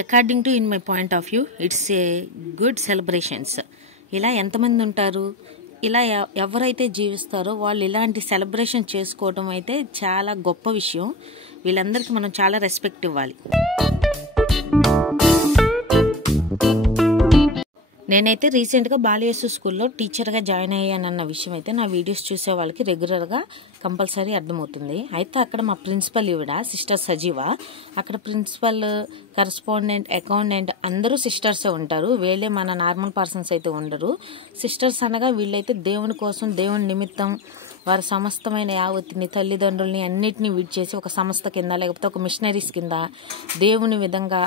According to in my point of view it's a good celebrations. ఇలా ఎంతమంది ఉంటారు, ఇలా ఎవరైతే జీవిస్తారో వాళ్ళు ఇలాంటి సెలబ్రేషన్ చేసుకోవడం అయితే చాలా గొప్ప విషయం. వీళ్ళందరికీ మనం చాలా రెస్పెక్ట్ ఇవ్వాలి. నేనైతే రీసెంట్గా బాలయేసు స్కూల్లో టీచర్గా జాయిన్ అయ్యానన్న విషయం అయితే నా వీడియోస్ చూసే వాళ్ళకి రెగ్యులర్గా కంపల్సరీ అర్థమవుతుంది. అయితే అక్కడ మా ప్రిన్సిపల్ ఈవిడ సిస్టర్ సజీవ, అక్కడ ప్రిన్సిపల్, కరస్పాండెంట్, అకౌంటెంట్ అందరూ సిస్టర్సే ఉంటారు. వీళ్ళే మన నార్మల్ పర్సన్స్ అయితే ఉండరు. సిస్టర్స్ అనగా వీళ్ళైతే దేవుని కోసం, దేవుని నిమిత్తం వారి సమస్తమైన యావత్తిని, తల్లిదండ్రుల్ని అన్నిటినీ విడిచేసి ఒక సంస్థ కింద లేకపోతే ఒక మిషనరీస్ కింద దేవుని విధంగా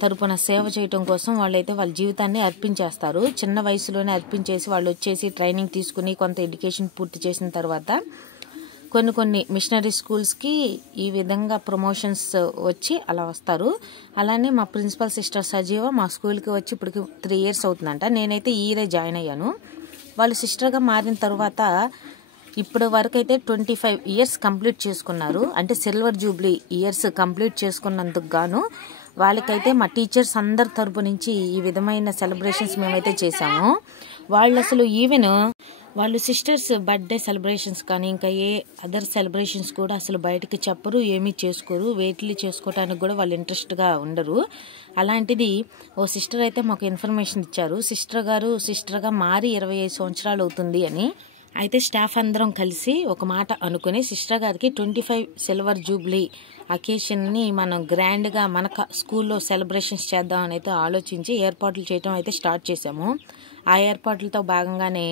తరపున సేవ చేయటం కోసం వాళ్ళైతే వాళ్ళ జీవితాన్ని అర్పించేస్తారు. చిన్న వయసులోనే అర్పించేసి వాళ్ళు వచ్చేసి ట్రైనింగ్ తీసుకుని కొంత ఎడ్యుకేషన్ పూర్తి చేసిన తర్వాత కొన్ని మిషనరీ స్కూల్స్కి ఈ విధంగా ప్రమోషన్స్ వచ్చి అలా వస్తారు. అలానే మా ప్రిన్సిపల్ సిస్టర్ సజీవ మా స్కూల్కి వచ్చి ఇప్పటికి 3 years అవుతుందంట. నేనైతే ఈ ఇయరే జాయిన్ అయ్యాను. వాళ్ళు సిస్టర్గా మారిన తర్వాత ఇప్పటి వరకు అయితే 25 years కంప్లీట్ చేసుకున్నారు. అంటే సిల్వర్ జూబ్లీ ఇయర్స్ కంప్లీట్ చేసుకున్నందుకు గాను వాళ్ళకైతే మా టీచర్స్ అందరి తరపు నుంచి ఈ విధమైన సెలబ్రేషన్స్ మేమైతే చేశాము. వాళ్ళు అసలు ఈవెన్ వాళ్ళు సిస్టర్స్ బర్త్డే సెలబ్రేషన్స్ కానీ ఇంకా ఏ అదర్ సెలబ్రేషన్స్ కూడా అసలు బయటకి చెప్పరు, ఏమీ చేసుకోరు. వేటిని చేసుకోవడానికి కూడా వాళ్ళు ఇంట్రెస్ట్గా ఉండరు. అలాంటిది ఓ సిస్టర్ అయితే మాకు ఇన్ఫర్మేషన్ ఇచ్చారు. సిస్టర్గా మారి 25 సంవత్సరాలు అవుతుంది అని. అయితే స్టాఫ్ అందరం కలిసి ఒక మాట అనుకుని సిస్టర్ గారికి 25 సిల్వర్ జూబ్లీ అకేషన్ని మనం గ్రాండ్గా మన స్కూల్లో సెలబ్రేషన్స్ చేద్దామని అయితే ఆలోచించి ఏర్పాట్లు చేయడం అయితే స్టార్ట్ చేసాము. ఆ ఏర్పాట్లతో భాగంగానే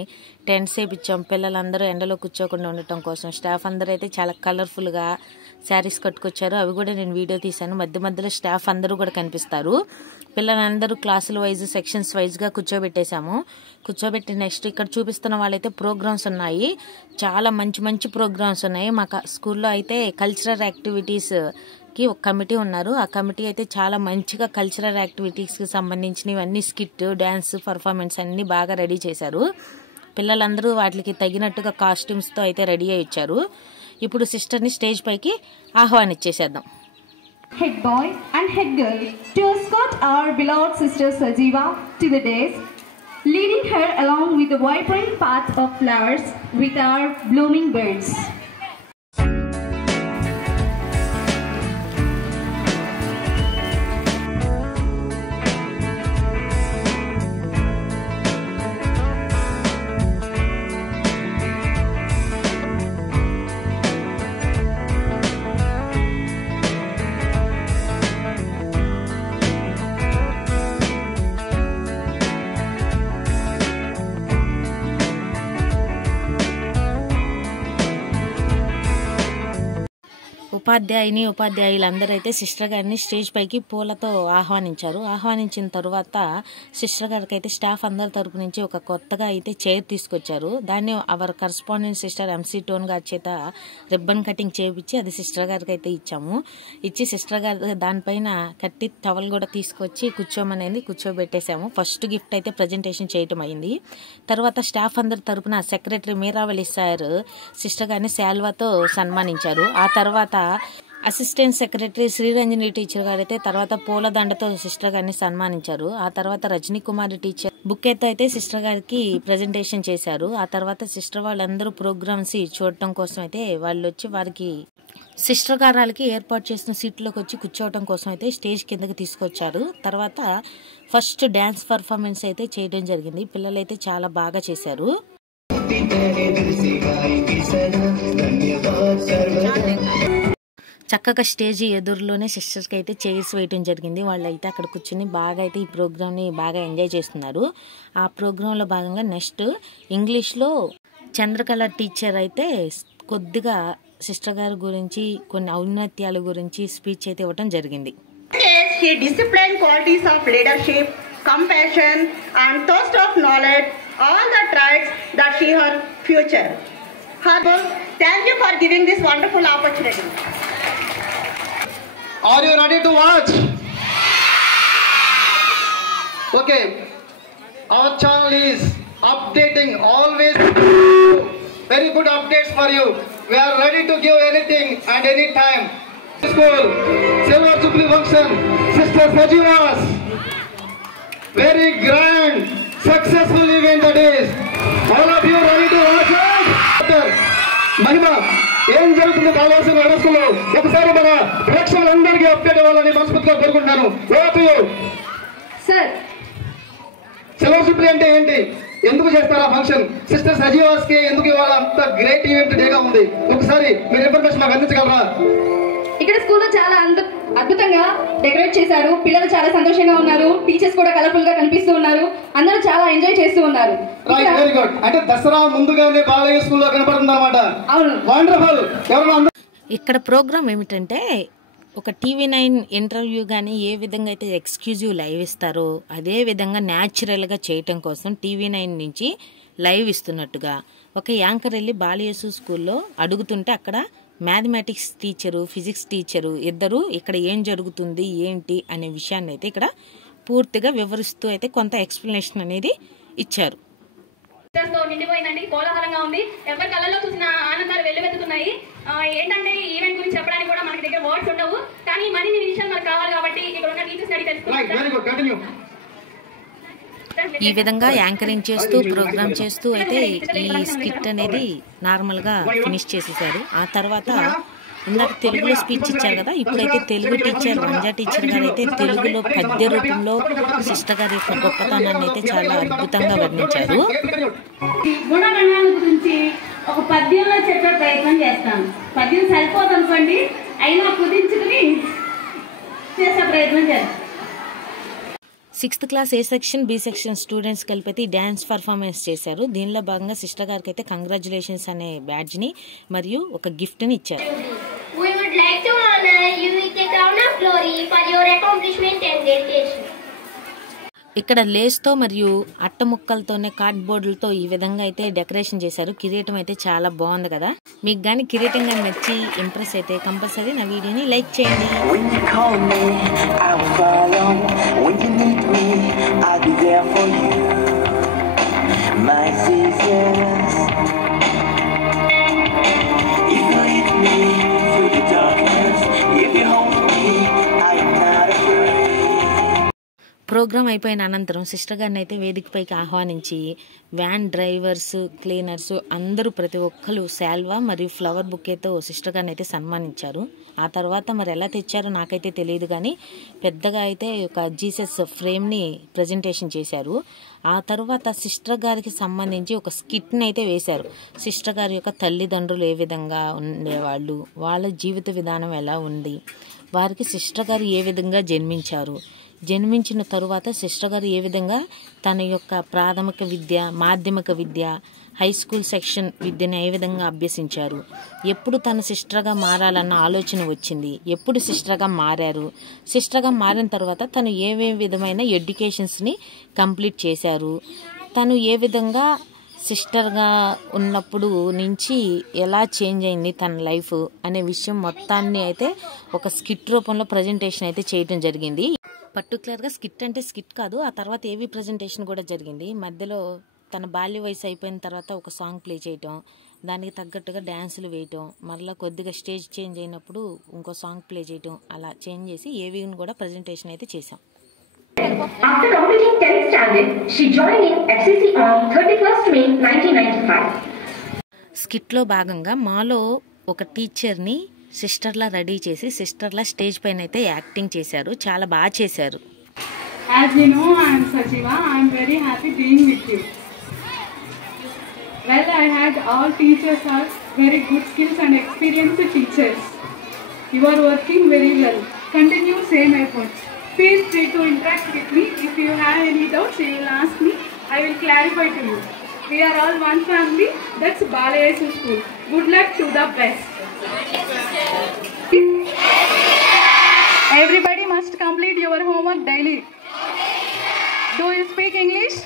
టెంట్స్ వేయించాం. పిల్లలందరూ ఎండలో కూర్చోకుండా ఉండటం కోసం స్టాఫ్ అందరూ అయితే చాలా కలర్ఫుల్గా శారీస్ కట్టుకొచ్చారు. అవి కూడా నేను వీడియో తీశాను. మధ్యలో స్టాఫ్ అందరూ కూడా కనిపిస్తారు. పిల్లలందరూ క్లాసుల వైజ్, సెక్షన్స్ వైజ్గా కూర్చోబెట్టి నెక్స్ట్ ఇక్కడ చూపిస్తున్న వాళ్ళైతే ప్రోగ్రామ్స్ ఉన్నాయి. చాలా మంచి ప్రోగ్రామ్స్ ఉన్నాయి. మా స్కూల్లో అయితే కల్చరల్ యాక్టివిటీస్కి ఒక కమిటీ ఉన్నారు. ఆ కమిటీ అయితే చాలా మంచిగా కల్చరల్ యాక్టివిటీస్కి సంబంధించినవి అన్ని స్కిట్, డ్యాన్స్, పర్ఫార్మెన్స్ అన్ని బాగా రెడీ చేశారు. పిల్లలందరూ వాటికి తగినట్టుగా కాస్ట్యూమ్స్తో అయితే రెడీ అయ్యి వచ్చారు. ఇప్పుడు సిస్టర్ని స్టేజ్ పైకి ఆహ్వానించేసేద్దాం. Head boy and head girl to escort our beloved sister Sajiva to the dais, leading her along with the vibrant path of flowers with our blooming birds. ఉపాధ్యాయులందరూ అయితే సిస్టర్ గారిని స్టేజ్ పైకి పూలతో ఆహ్వానించిన తర్వాత సిస్టర్ గారికి అయితే staff అందరి తరపు నుంచి ఒక కొత్తగా అయితే చైర్ తీసుకొచ్చారు. దాన్ని hour correspondent sister MC tone గారి చేత రిబ్బన్ కటింగ్ చేయించి అది సిస్టర్ గారికి అయితే ఇచ్చి సిస్టర్ గారు దానిపైన కట్టి టవల్ కూడా తీసుకొచ్చి కూర్చోబెట్టేశాము. ఫస్ట్ గిఫ్ట్ అయితే ప్రజెంటేషన్ చేయటం అయింది. తర్వాత స్టాఫ్ అందరి తరపున సెక్రటరీ మీరావళి సార్ సిస్టర్ గారిని శాల్వాతో సన్మానించారు. ఆ తర్వాత అసిస్టెంట్ సెక్రటరీ శ్రీరంజని టీచర్ గారు అయితే తర్వాత పూలదండతో సిస్టర్ గారిని సన్మానించారు. ఆ తర్వాత రజనీ కుమారి టీచర్ బుక్కేతో అయితే సిస్టర్ గారికి ప్రజెంటేషన్ చేశారు. ఆ తర్వాత సిస్టర్ వాళ్ళందరూ ప్రోగ్రామ్స్ చూడటం కోసం అయితే వాళ్ళు వచ్చి వారికి సిస్టర్ గారాలకి ఏర్పాటు చేసిన సీట్లోకి వచ్చి కూర్చోవటం కోసం అయితే స్టేజ్ కిందకి తీసుకొచ్చారు. తర్వాత ఫస్ట్ డ్యాన్స్ పర్ఫార్మెన్స్ అయితే చేయడం జరిగింది. పిల్లలైతే చాలా బాగా చేశారు. చక్కగా స్టేజ్ ఎదురులోనే సిస్టర్స్కి అయితే చైర్స్ వేయటం జరిగింది. వాళ్ళు అయితే అక్కడ కూర్చుని బాగా అయితే ఈ ప్రోగ్రామ్ని బాగా ఎంజాయ్ చేస్తున్నారు. ఆ ప్రోగ్రాంలో భాగంగా నెక్స్ట్ ఇంగ్లీష్లో చంద్రకళ టీచర్ అయితే కొద్దిగా సిస్టర్ గారి గురించి కొన్ని ఔన్నత్యాల గురించి స్పీచ్ అయితే ఇవ్వటం జరిగింది. She disciplined qualities of leadership, compassion and thirst of knowledge, all the traits that she her future. Thank you for giving this wonderful opportunity. Are you ready to watch? Okay. Our channel is updating always. Very good updates for you. We are ready to give anything and any time. School Silver Jubilee function, Sister Sajiva's very grand, successful event that is. All of you ready to watch it? మహిమ ఏం జరుగుతుంది బాలవాసి నగర స్కూల్లో ఒకసారి మన ప్రేక్షకులందరికీ update అవ్వాలని మనస్ఫూర్తిగా కోరుకుంటున్నాను. సార్ సిల్వర్ జూబ్లీ అంటే ఏంటి, ఎందుకు చేస్తారు ఆ ఫంక్షన్, సిస్టర్ సజీవాస్ కి ఎందుకు ఇవాళ అంత గ్రేట్ ఈవెంట్ డేగా ఉంది, ఒకసారి మీరు ఇన్ఫర్మేషన్ మాకు అందించగలరా? ఇక్కడ స్కూల్లో చాలా అద్భుతంగా డెకరేట్ చేశారు. పిల్లలు చాలా సంతోషంగా ఉన్నారు. టీచర్స్ కూడా కలర్ఫుల్ గా కనిపిస్తూ ఉన్నారు. అందరూ చాలా ఎంజాయ్ చేస్తూ ఉన్నారు. Very good. అంటే దసరా ముందుగానే బాలయ్య స్కూల్లో కనపడుతుంది అనమాట. అవును, వండర్ఫుల్. ఇక్కడ ప్రోగ్రామ్ ఏమిటంటే ఒక TV9 ఇంటర్వ్యూ కానీ ఏ విధంగా అయితే ఎక్స్క్లూజివ్ లైవ్ ఇస్తారో అదే విధంగా న్యాచురల్గా చేయటం కోసం TV9 నుంచి లైవ్ ఇస్తున్నట్టుగా ఒక యాంకర్ వెళ్ళి బాలయేసు స్కూల్లో అడుగుతుంటే అక్కడ మ్యాథమెటిక్స్ టీచరు, ఫిజిక్స్ టీచరు ఇద్దరు ఇక్కడ ఏం జరుగుతుంది ఏంటి అనే విషయాన్ని అయితే ఇక్కడ పూర్తిగా వివరిస్తూ అయితే కొంత ఎక్స్ప్లెనేషన్ అనేది ఇచ్చారు. నిండిపోయిందండి, కోలాహలంగా ఉంది. ఎవరి కళ్ళలో చూసిన ఆనందాలు వెల్లువెత్తుతున్నాయి. ఏంటంటే ఈ ఈవెంట్ గురించి చెప్పడానికి కూడా మనకి దగ్గర వర్డ్స్ ఉండవు, కానీ మరిన్ని విషయాలు మనకు కావాలి కాబట్టి ఇక్కడ ఉన్న టీచర్స్ అడిగి తెలుసుకుంటాం. ఈ విధంగా యాంకరింగ్ చేస్తూ ప్రోగ్రామ్ చేస్తూ అయితే ఈ స్కిట్ అనేది నార్మల్గా ఫినిష్ చేసేసారు. ఆ తర్వాత ఇందాక తెలుగులో స్పీచ్ ఇచ్చారు కదా, ఇప్పుడైతే తెలుగు టీచర్ వంజా టీచర్ గారు అయితే తెలుగులో పద్య రూపంలో సిస్టర్ గారి యొక్క గొప్పతనాన్ని అయితే చాలా అద్భుతంగా వర్ణించారు. గుణగణాల గురించి ఒక పద్యంలో చెప్పే ప్రయత్నం చేస్తాను. పద్యం సరిపోదు అనుకోండి, అయినా కుదించుకుని చేసే ప్రయత్నం చేస్తాను. 6th class A section B section students కలిపి డ్యాన్స్ పర్ఫార్మెన్స్ చేశారు. దీనిలో భాగంగా సిస్టర్ గారికి అయితే కంగ్రాచులేషన్స్ అనే బ్యాడ్జ్ని మరియు ఒక గిఫ్ట్ని ఇచ్చారు. We would like to honor you with a crown of glory for your accomplishment and dedication. ఇక్కడ లేస్తో మరియు అట్ట ముక్కలతోనే కార్డ్బోర్డులతో ఈ విధంగా అయితే డెకరేషన్ చేశారు. కిరీటం అయితే చాలా బాగుంది కదా. మీకు కానీ కిరీటం కానీ నచ్చి ఇంప్రెస్ అయితే కంపల్సరీ నా వీడియోని లైక్ చేయండి. ప్రోగ్రామ్ అయిపోయిన అనంతరం సిస్టర్ గారిని అయితే వేదికపైకి ఆహ్వానించి వ్యాన్ డ్రైవర్స్, క్లీనర్స్ అందరూ ప్రతి ఒక్కరు శాల్వా మరియు ఫ్లవర్ బుకేతో సిస్టర్ గారిని అయితే సన్మానించారు. ఆ తర్వాత మరి ఎలా తెచ్చారో నాకైతే తెలియదు, కానీ పెద్దగా అయితే ఒక జీసస్ ఫ్రేమ్ని ప్రజెంటేషన్ చేశారు. ఆ తర్వాత సిస్టర్ గారికి సంబంధించి ఒక స్కిట్ని అయితే వేశారు. సిస్టర్ గారి యొక్క తల్లిదండ్రులు ఏ విధంగా ఉండేవాళ్ళు, వాళ్ళ జీవిత విధానం ఎలా ఉంది, వారికి సిస్టర్ గారు ఏ విధంగా జన్మించారు, జన్మించిన తరువాత సిస్టర్ గారు ఏ విధంగా తన యొక్క ప్రాథమిక విద్య, మాధ్యమిక విద్య, హై స్కూల్ సెక్షన్ విద్యను ఏ విధంగా అభ్యసించారు, ఎప్పుడు తన సిస్టర్గా మారాలన్న ఆలోచన వచ్చింది, ఎప్పుడు సిస్టర్గా మారారు, సిస్టర్గా మారిన తర్వాత తను ఏ విధమైన ఎడ్యుకేషన్స్ని కంప్లీట్ చేశారు, తను ఏ విధంగా సిస్టర్గా ఉన్నప్పుడు నుంచి ఎలా చేంజ్ అయింది తన లైఫ్ అనే విషయం మొత్తాన్ని అయితే ఒక స్కిట్ రూపంలో ప్రజెంటేషన్ అయితే చేయడం జరిగింది. పర్టికులర్గా స్కిట్ అంటే స్కిట్ కాదు, ఆ తర్వాత ఏవి ప్రజెంటేషన్ కూడా జరిగింది. మధ్యలో తన బాల్య వయసు అయిపోయిన తర్వాత ఒక సాంగ్ ప్లే చేయటం, దానికి తగ్గట్టుగా డ్యాన్సులు వేయటం, మళ్ళీ కొద్దిగా స్టేజ్ చేంజ్ అయినప్పుడు ఇంకో సాంగ్ ప్లే చేయటం, అలా చేంజ్ చేసి ఏవిని కూడా ప్రజెంటేషన్ అయితే చేశాం. After completing 10th standard, she joined in FCC on 31st May 1995. స్కిట్లో భాగంగా మాలో ఒక టీచర్ని సిస్టర్లా రెడీ చేసి సిస్టర్లా స్టేజ్ పైన అయితే యాక్టింగ్ చేశారు. చాలా బాగా చేశారు. As you know, I am Sajiva. I am very happy being with you. Well, I had all teachers are very good skills and experienced teachers. You are working very well. Continue same efforts. Feel free to interact with me. If you have any doubts, you will ask me. I will clarify to you. We are all one family. That's Balayesu School. Good luck to the best. Everybody must complete your homework daily. Do you speak English?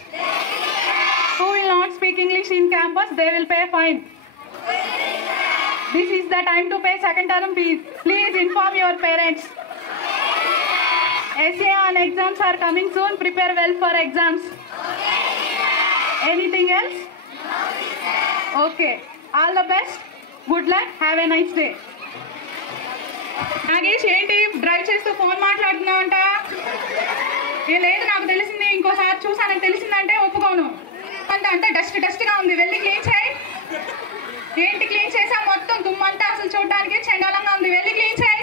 Who will not speak English in campus? They will pay fine. This is the time to pay second term fees. Please inform your parents. essay and exams are coming soon. Prepare well for exams. Anything else? Okay. All the best. Good luck. Have a nice day. Nagesh ఏంటి drive చేస్తూ phone మాట్లాడుతున్నావంట? ఏ లేదు, నాకు తెలిసింది, ఇంకోసారి చూసానని తెలిసిందంటే ఒప్పుకోను. అంటే డస్ట్గా ఉంది, వెళ్ళి క్లీన్ చేయి. ఏంటి క్లీన్ చేసా? మొత్తం దుమ్మంతా అసలు చూడడానికి చండాలంగా ఉంది, వెళ్ళి క్లీన్ చేయి.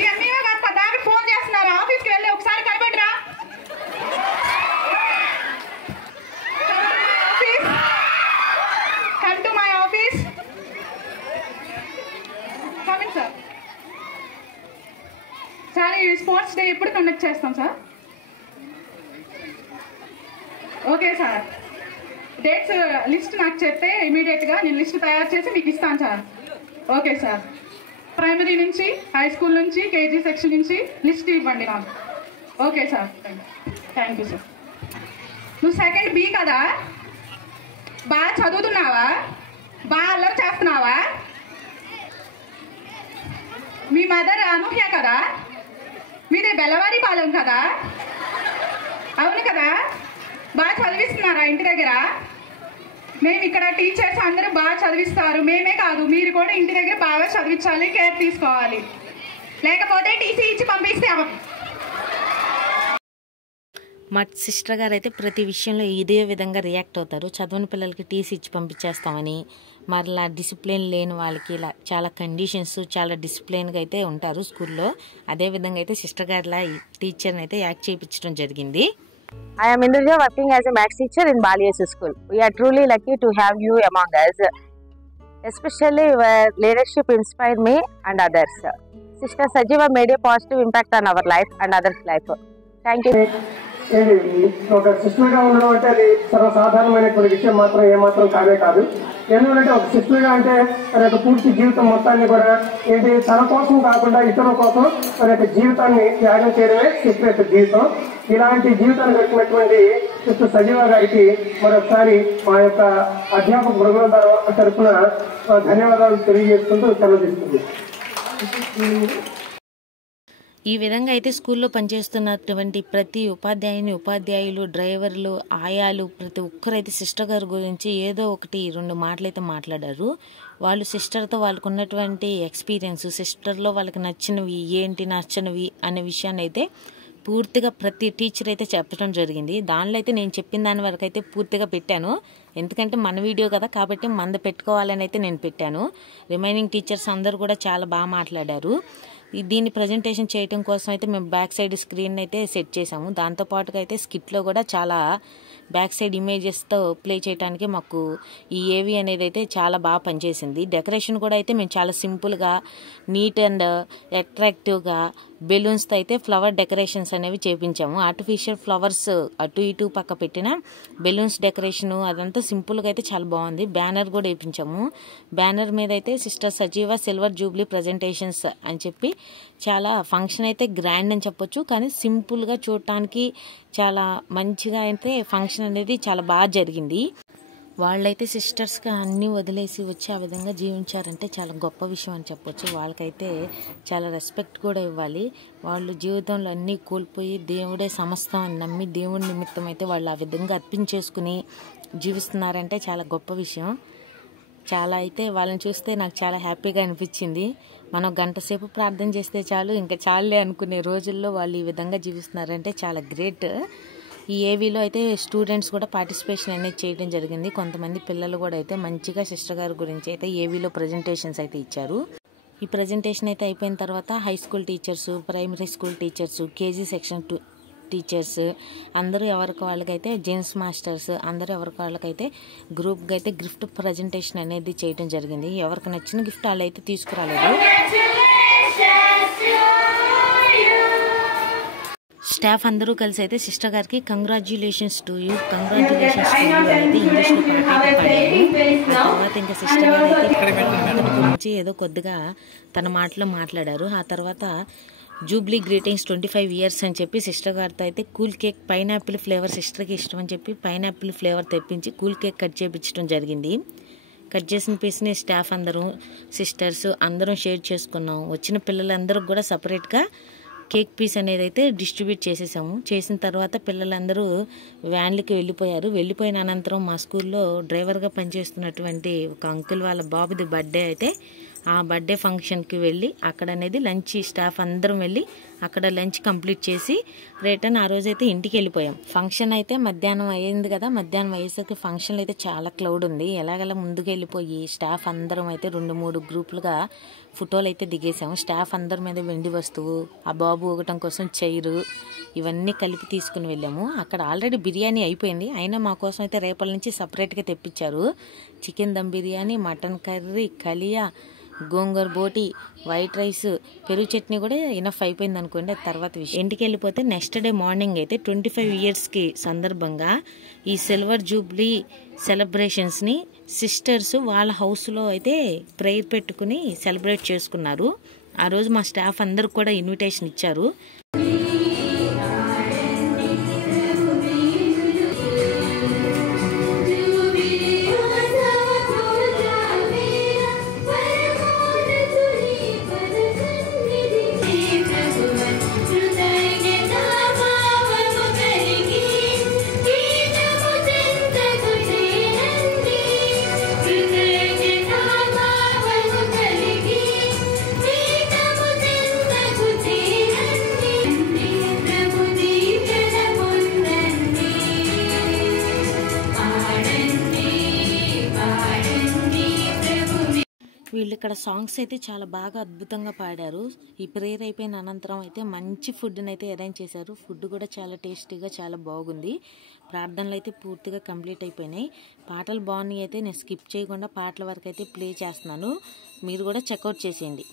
ఇవన్నీ పద్దాకి ఫోన్ చేస్తున్నారు, ఆఫీస్కి వెళ్ళి ఒకసారి కనిపెట్టరా. Come to my office. Come in, sir. Sir, ఈ స్పోర్ట్స్ డే ఎప్పుడు కండక్ట్ చేస్తాం sir? Okay sir, dates list నాకు చెప్తే ఇమీడియట్గా నేను లిస్ట్ తయారు చేసి మీకు ఇస్తాను సార్. ఓకే సార్, ప్రైమరీ నుంచి హై స్కూల్ నుంచి కేజీ సెక్షన్ నుంచి లిస్ట్ ఇవ్వండి నాకు. Okay sir, thank you sir. నువ్వు సెకండ్ బి కదా, బాగా చదువుతున్నావా? బాగా అల్లరి చేస్తున్నావా? మీ మదర్ అనూహ్య కదా, మీది బెల్లవారి పాలెం కదా, అవును కదా? బాగా చదివిస్తున్నారా ఇంటి దగ్గర? మేము ఇక్కడ టీచర్స్ అందరూ బాగా చదివిస్తారు, మేమే కాదు మీరు కూడా ఇంటి దగ్గర బాగా చదివించాలి, కేర్ తీసుకోవాలి, లేకపోతే టీసీ ఇచ్చి పంపిస్తాం. మా సిస్టర్ గారు అయితే ప్రతి విషయంలో ఇదే విధంగా రియాక్ట్ అవుతారు. చదవని పిల్లలకి టీసీ ఇచ్చి పంపించేస్తామని, మరలా డిసిప్లిన్ లేని వాళ్ళకి ఇలా చాలా కండిషన్స్, చాలా డిసిప్లిన్గా అయితే ఉంటారు స్కూల్లో. అదేవిధంగా అయితే సిస్టర్ గారిలా టీచర్ని అయితే యాక్ట్ చేయించడం జరిగింది. I am Indra, working as a maths teacher in Balias School. We are truly lucky to have you among us. Especially your leadership inspired me and others. Sister Sajiva made a positive impact on our life and others' life. Thank you. ఒక సిస్టర్గా ఉండడం అంటే అది సర్వసాధారణమైనటువంటి విషయం మాత్రం ఏమాత్రం కానే కాదు. ఎందుకంటే ఒక సిస్టర్గా అంటే తన యొక్క పూర్తి జీవితం మొత్తాన్ని కూడా ఏంటి తన కోసం కాకుండా ఇతరుల కోసం తన యొక్క జీవితాన్ని త్యాగం చేయడమే సిస్టర్ యొక్క జీవితం. ఇలాంటి జీవితాన్ని గడిపినటువంటి సిస్టర్ సజీవ గారికి మరొకసారి మా యొక్క అధ్యాపక బృందం తరఫున ధన్యవాదాలు తెలియజేసుకుంటూ సెలవుస్తుంది. ఈ విధంగా అయితే స్కూల్లో పనిచేస్తున్నటువంటి ప్రతి ఉపాధ్యాయులు, డ్రైవర్లు, ఆయాలు ప్రతి ఒక్కరైతే సిస్టర్ గారి గురించి ఏదో ఒకటి 2 మాటలైతే మాట్లాడారు. వాళ్ళు సిస్టర్తో వాళ్ళకు ఉన్నటువంటి ఎక్స్పీరియన్స్, సిస్టర్లో వాళ్ళకి నచ్చినవి ఏంటి, నచ్చనివి అనే విషయాన్ని అయితే పూర్తిగా ప్రతి టీచర్ అయితే చెప్పడం జరిగింది. దానిలో అయితే నేను చెప్పిన దాని వరకు అయితే పూర్తిగా పెట్టాను, ఎందుకంటే మన వీడియో కదా కాబట్టి మంద పెట్టుకోవాలని అయితే నేను పెట్టాను. రిమైనింగ్ టీచర్స్ అందరూ కూడా చాలా బాగా మాట్లాడారు. దీన్ని ప్రజెంటేషన్ చేయడం కోసం అయితే మేము బ్యాక్ సైడ్ స్క్రీన్ అయితే సెట్ చేసాము. దాంతోపాటుగా అయితే స్కిట్లో కూడా చాలా బ్యాక్ సైడ్ ఇమేజెస్తో ప్లే చేయడానికి మాకు ఈ ఏవి అనేది అయితే చాలా బాగా పనిచేసింది. డెకరేషన్ కూడా అయితే మేము చాలా సింపుల్గా, నీట్ అండ్ అట్రాక్టివ్గా బెలూన్స్తో అయితే ఫ్లవర్ డెకరేషన్స్ అనేవి చేపించాము. ఆర్టిఫిషియల్ ఫ్లవర్స్ అటు ఇటు పక్క పెట్టిన బెలూన్స్ డెకరేషను అదంతా సింపుల్గా అయితే చాలా బాగుంది. బ్యానర్ కూడా వేయించాము. బ్యానర్ మీద అయితే సిస్టర్ సజీవ సిల్వర్ జూబ్లీ ప్రజెంటేషన్స్ అని చెప్పి చాలా ఫంక్షన్ అయితే గ్రాండ్ అని చెప్పొచ్చు, కానీ సింపుల్గా చూడటానికి చాలా మంచిగా అయితే ఫంక్షన్ అనేది చాలా బాగా జరిగింది. వాళ్ళైతే సిస్టర్స్గా అన్నీ వదిలేసి వచ్చి ఆ విధంగా జీవించారంటే చాలా గొప్ప విషయం అని చెప్పొచ్చు. వాళ్ళకైతే చాలా రెస్పెక్ట్ కూడా ఇవ్వాలి. వాళ్ళు జీవితంలో అన్నీ కోల్పోయి దేవుడే సమస్తం అని నమ్మి దేవుడి నిమిత్తం అయితే వాళ్ళు ఆ విధంగా అర్పించేసుకుని జీవిస్తున్నారంటే చాలా గొప్ప విషయం. చాలా అయితే వాళ్ళని చూస్తే నాకు చాలా హ్యాపీగా అనిపించింది. మనం గంట సేపు ప్రార్థన చేస్తే చాలు, ఇంకా చాలులే అనుకునే రోజుల్లో వాళ్ళు ఈ విధంగా జీవిస్తున్నారంటే చాలా గ్రేట్. ఈ ఏవీలో అయితే స్టూడెంట్స్ కూడా పార్టిసిపేషన్ అనేది చేయడం జరిగింది. కొంతమంది పిల్లలు కూడా అయితే మంచిగా సిస్టర్ గారి గురించి అయితే ఏవీలో ప్రజెంటేషన్స్ అయితే ఇచ్చారు. ఈ ప్రజెంటేషన్ అయితే అయిపోయిన తర్వాత high school teachers, primary school teachers, KG section teachers అందరూ ఎవరికి వాళ్ళకైతే జేమ్స్ మాస్టర్స్ అందరూ ఎవరికి వాళ్ళకైతే గ్రూప్గా అయితే గిఫ్ట్ ప్రజెంటేషన్ అనేది చేయడం జరిగింది. ఎవరికి నచ్చిన గిఫ్ట్ వాళ్ళు అయితే తీసుకురాలేదు. స్టాఫ్ అందరూ కలిసి అయితే సిస్టర్ గారికి కంగ్రాచ్యులేషన్స్ టు యూ అనేది ఇంగ్లీష్లో తర్వాత ఇంకా సిస్టర్ గారు అయితే గురించి ఏదో కొద్దిగా తన మాటలో మాట్లాడారు. ఆ తర్వాత జూబ్లీ గ్రీటింగ్స్ 25 years అని చెప్పి సిస్టర్ గారితో అయితే కూల్ కేక్ పైనాపిల్ ఫ్లేవర్ సిస్టర్కి ఇష్టం అని చెప్పి పైనాపిల్ ఫ్లేవర్ తెప్పించి కూల్ కేక్ కట్ చేయించడం జరిగింది. కట్ చేసిన పీస్ని స్టాఫ్ అందరూ సిస్టర్స్ అందరం షేర్ చేసుకున్నాం. వచ్చిన పిల్లలందరూ కూడా సపరేట్గా కేక్ పీస్ అనేది అయితే డిస్ట్రిబ్యూట్ చేసేసాము. చేసిన తర్వాత పిల్లలందరూ వ్యాన్లకి వెళ్ళిపోయిన అనంతరం మా స్కూల్లో డ్రైవర్గా పనిచేస్తున్నటువంటి ఒక అంకుల్ వాళ్ళ బాబుది బర్త్డే అయితే ఆ బర్త్డే ఫంక్షన్కి వెళ్ళి అక్కడ అనేది లంచ్ స్టాఫ్ అందరం వెళ్ళి అక్కడ లంచ్ కంప్లీట్ చేసి రిటర్న్ ఆ రోజైతే ఇంటికి వెళ్ళిపోయాం. ఫంక్షన్ అయితే మధ్యాహ్నం అయ్యింది కదా, మధ్యాహ్నం అయ్యేసరికి ఫంక్షన్ అయితే చాలా క్లౌడ్ ఉంది. ఎలాగలా ముందుకు వెళ్ళిపోయి స్టాఫ్ అందరం అయితే 2-3 గ్రూపులుగా ఫోటోలు అయితే దిగేసాము. స్టాఫ్ అందరి మీద వెండి వస్తువు, ఆ బాబు ఊగటం కోసం చైరు ఇవన్నీ కలిపి తీసుకుని వెళ్ళాము. అక్కడ ఆల్రెడీ బిర్యానీ అయిపోయింది, అయినా మా కోసం అయితే రేపటి నుంచి సపరేట్గా తెప్పించారు. Chicken dum biryani, mutton curry, kalia, gongura boti, white rice, పెరుగు చట్నీ కూడా ఇనఫ్ అయిపోయింది అనుకోండి. తర్వాత విషయం ఇంటికి వెళ్ళిపోతే నెక్స్ట్ డే మార్నింగ్ అయితే 25 ఇయర్స్కి సందర్భంగా ఈ సిల్వర్ జూబ్లీ సెలబ్రేషన్స్ని సిస్టర్స్ వాళ్ళ హౌస్లో అయితే ప్రేయర్ పెట్టుకుని సెలబ్రేట్ చేసుకున్నారు. ఆ రోజు మా స్టాఫ్ అందరికి కూడా ఇన్విటేషన్ ఇచ్చారు. వీళ్ళు ఇక్కడ సాంగ్స్ అయితే చాలా బాగా అద్భుతంగా పాడారు. ఈ ప్రేయర్ అయిపోయిన అనంతరం అయితే మంచి ఫుడ్ని అయితే అరేంజ్ చేశారు. ఫుడ్ కూడా చాలా టేస్టీగా చాలా బాగుంది. ప్రార్థనలు అయితే పూర్తిగా కంప్లీట్ అయిపోయినాయి. పాటలు బాగున్నాయి అయితే నేను స్కిప్ చేయకుండా పాటల వరకు అయితే ప్లే చేస్తున్నాను, మీరు కూడా చెక్అవుట్ చేసేయండి.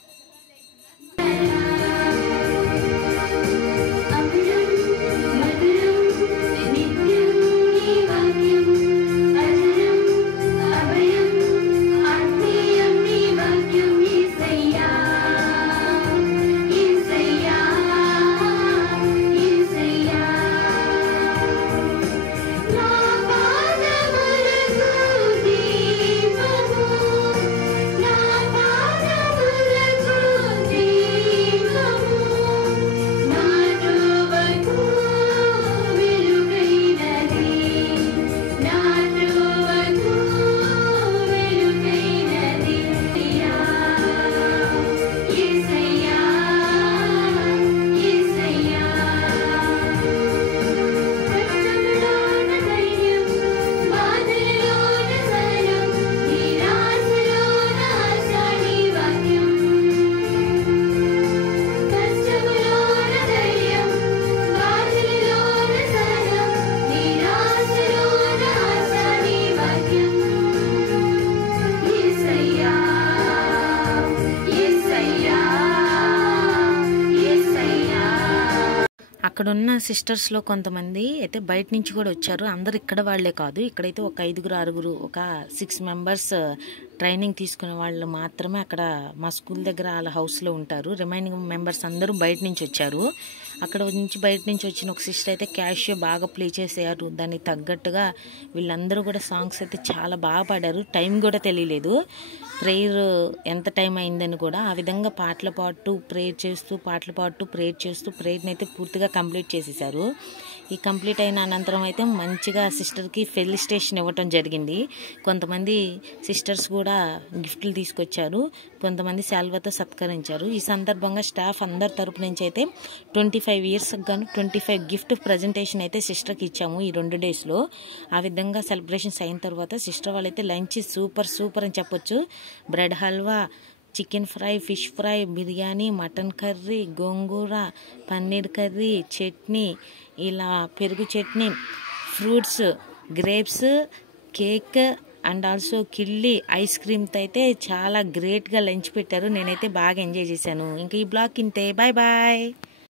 అక్కడున్న సిస్టర్స్లో కొంతమంది అయితే బయట నుంచి కూడా వచ్చారు. అందరు ఇక్కడ వాళ్లే కాదు, ఇక్కడైతే ఒక 5-6 ఒక 6 మెంబర్స్ ట్రైనింగ్ తీసుకునే వాళ్ళు మాత్రమే అక్కడ మా స్కూల్ దగ్గర వాళ్ళ హౌస్లో ఉంటారు. రిమైనింగ్ మెంబర్స్ అందరూ బయట నుంచి వచ్చారు. అక్కడ నుంచి బయట నుంచి వచ్చిన ఒక సిస్టర్ అయితే క్యాషియో బాగా ప్లే చేసేయారు. దానికి తగ్గట్టుగా వీళ్ళందరూ కూడా సాంగ్స్ అయితే చాలా బాగా పాడారు. టైం కూడా తెలియలేదు ప్రేయర్ ఎంత టైం అయిందని కూడా. ఆ విధంగా పాటలు పాడుతూ ప్రేయర్ చేస్తూ ప్రేయర్ని అయితే పూర్తిగా కంప్లీట్ చేసేసారు. ఈ కంప్లీట్ అయిన అనంతరం అయితే మంచిగా సిస్టర్కి ఫెలిసిటేషన్ ఇవ్వటం జరిగింది. కొంతమంది సిస్టర్స్ కూడా గిఫ్ట్లు తీసుకొచ్చారు, కొంతమంది శాల్వాతో సత్కరించారు. ఈ సందర్భంగా స్టాఫ్ అందరి తరపు నుంచి అయితే 25 ఇయర్స్కి గాను 25 గిఫ్ట్ ప్రజెంటేషన్ అయితే సిస్టర్కి ఇచ్చాము ఈ 2 డేస్లో. ఆ విధంగా సెలబ్రేషన్స్ అయిన తర్వాత సిస్టర్ వాళ్ళైతే లంచ్ సూపర్ అని చెప్పొచ్చు. Bread halwa, chicken fry, fish fry, biryani, mutton curry, gongura, paneer curry, chutney, ఇలా పెరుగు chutney, fruits, grapes, cake and also కిళ్ళి, ఐస్ క్రీమ్తో అయితే చాలా గ్రేట్గా లంచ్ పెట్టారు. నేనైతే బాగా ఎంజాయ్ చేశాను. ఇంకా ఈ బ్లాగ్ ఇంతే. Bye bye.